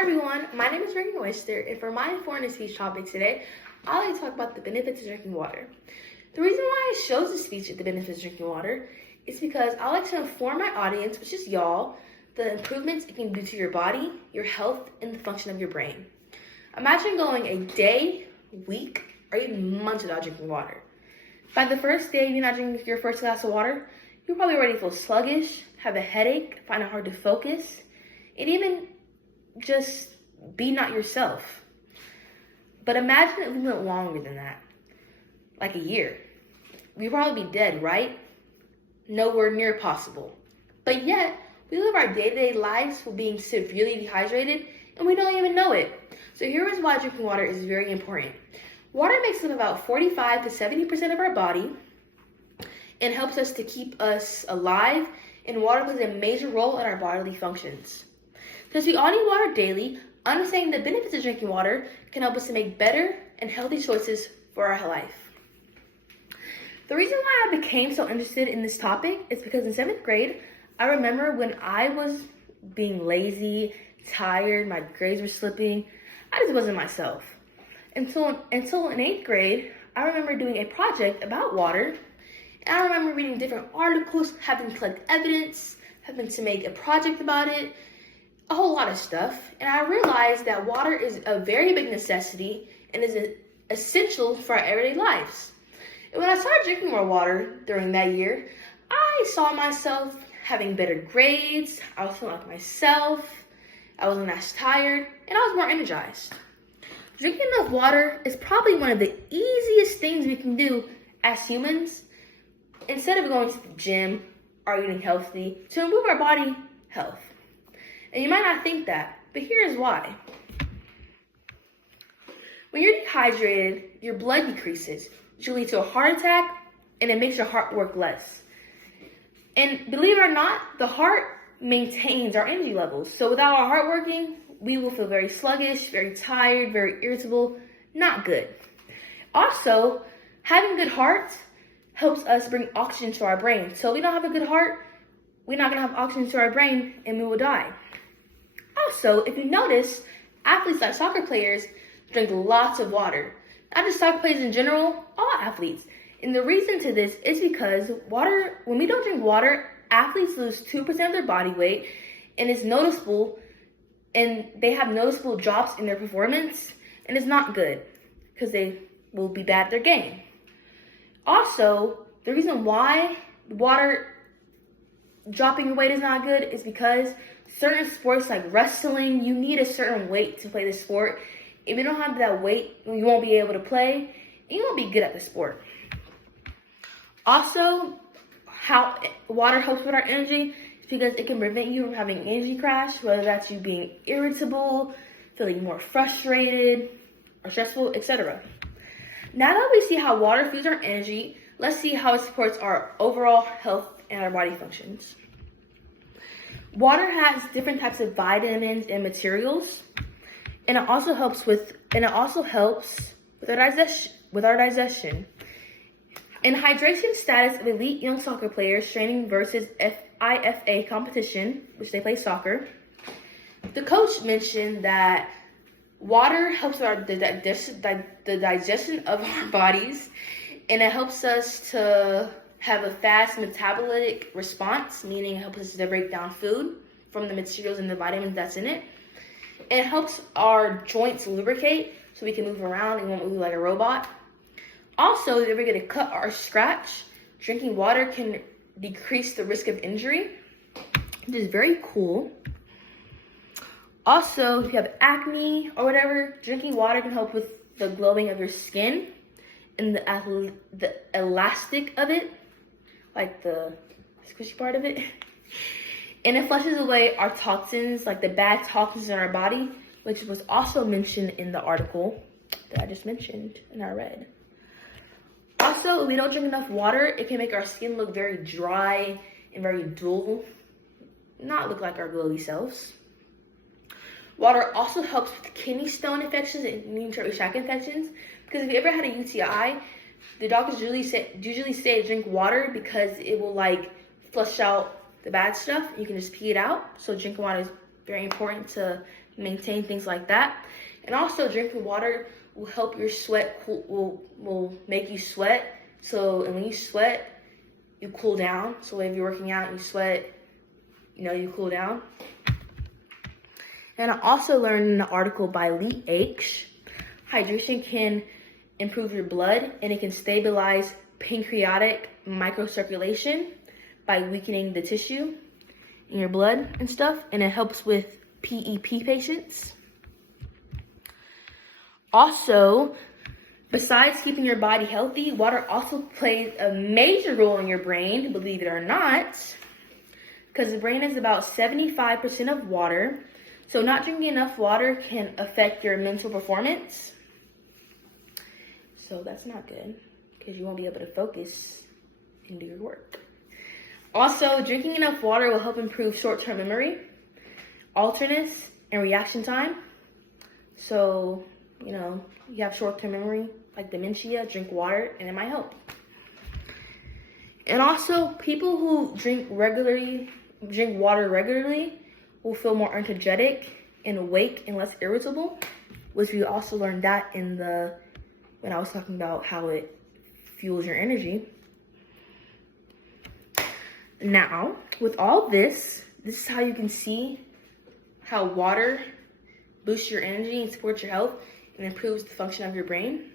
Hi everyone, my name is Ricky Oyster, and for my Foreign Speech topic today, I'd like to talk about the benefits of drinking water. The reason why I chose this speech at the benefits of drinking water is because I like to inform my audience, which is y'all, the improvements it can do to your body, your health, and the function of your brain. Imagine going a day, week, or even months without drinking water. By the first day you're not drinking your first glass of water, you'll probably already feel sluggish, have a headache, find it hard to focus, and even just be not yourself. But imagine if we went longer than that, like a year. We'd probably be dead, right? Nowhere near possible. But yet, we live our day-to-day lives while being severely dehydrated, and we don't even know it. So here is why drinking water is very important. Water makes up about 45 to 70% of our body and helps us to keep us alive, and water plays a major role in our bodily functions. Since we all need water daily, understanding the benefits of drinking water can help us to make better and healthy choices for our life. The reason why I became so interested in this topic is because in 7th grade, I remember when I was being lazy, tired, my grades were slipping, I just wasn't myself. Until in 8th grade, I remember doing a project about water, and I remember reading different articles, having to collect evidence, having to make a project about it, a whole lot of stuff, and I realized that water is a very big necessity and is essential for our everyday lives. And when I started drinking more water during that year, I saw myself having better grades, I was feeling like myself, I wasn't as tired, and I was more energized. Drinking enough water is probably one of the easiest things we can do as humans, instead of going to the gym or eating healthy, to improve our body health. And you might not think that, but here's why. When you're dehydrated, your blood decreases, which will lead to a heart attack, and it makes your heart work less. And believe it or not, the heart maintains our energy levels. So without our heart working, we will feel very sluggish, very tired, very irritable, not good. Also, having a good heart helps us bring oxygen to our brain. So if we don't have a good heart, we're not gonna have oxygen to our brain and we will die. Also, if you notice, athletes like soccer players drink lots of water. Not just soccer players in general, all athletes. And the reason to this is because when we don't drink water, athletes lose 2% of their body weight, and it's noticeable, and they have noticeable drops in their performance, and it's not good because they will be bad at their game. Also, the reason why water dropping your weight is not good is because certain sports like wrestling, you need a certain weight to play the sport. If you don't have that weight, you won't be able to play, and you won't be good at the sport. Also, how water helps with our energy is because it can prevent you from having an energy crash, whether that's you being irritable, feeling more frustrated, or stressful, etc. Now that we see how water fuels our energy, let's see how it supports our overall health and our body functions. Water has different types of vitamins and materials, and it also helps with our digestion. In hydration status of elite young soccer players training versus IFA competition, which they play soccer, the coach mentioned that water helps with the digestion of our bodies, and it helps us to have a fast metabolic response, meaning it helps us to break down food from the materials and the vitamins that's in it. It helps our joints lubricate so we can move around and won't move like a robot. Also, if you ever get a cut or a scratch, drinking water can decrease the risk of injury, which is very cool. Also, if you have acne or whatever, drinking water can help with the glowing of your skin and the elastic of it, like the squishy part of it. And it flushes away our toxins, like the bad toxins in our body, which was also mentioned in the article that I just mentioned and I read. Also, if we don't drink enough water, it can make our skin look very dry and very dull, not look like our glowy selves. Water also helps with kidney stone infections and urinary tract infections, because if you ever had a UTI, the doctors usually say drink water because it will like flush out the bad stuff. You can just pee it out. So drinking water is very important to maintain things like that. And also drinking water will help your sweat will make you sweat. So, and when you sweat, you cool down. So if you're working out and you sweat, you cool down. And I also learned in an article by Lee H, hydration can improve your blood and it can stabilize pancreatic microcirculation by weakening the tissue in your blood and stuff. And it helps with PEP patients. Also, besides keeping your body healthy, water also plays a major role in your brain, believe it or not, because the brain is about 75% of water. So not drinking enough water can affect your mental performance. So that's not good because you won't be able to focus and do your work. Also, drinking enough water will help improve short-term memory, alertness, and reaction time. So, you have short-term memory, like dementia, drink water, and it might help. And also, people who drink water regularly will feel more energetic and awake and less irritable, which we also learned that when I was talking about how it fuels your energy. Now, with all this is how you can see how water boosts your energy and supports your health and improves the function of your brain.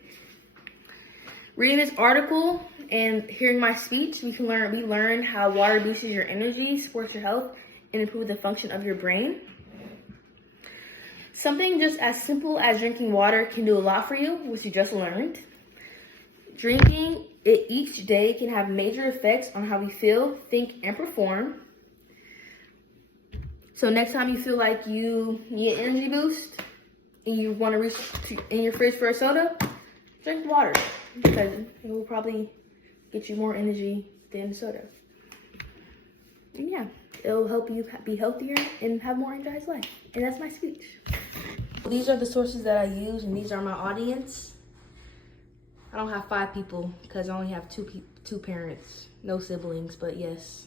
Reading this article and hearing my speech, we learn how water boosts your energy, supports your health, and improves the function of your brain. Something just as simple as drinking water can do a lot for you, which you just learned. Drinking it each day can have major effects on how we feel, think, and perform. So next time you feel like you need an energy boost and you want to reach in your fridge for a soda, drink water because it will probably get you more energy than soda. And yeah, it'll help you be healthier and have more energized life. And that's my speech. These are the sources that I use, and these are my audience. I don't have 5 people because I only have two parents, no siblings, but yes.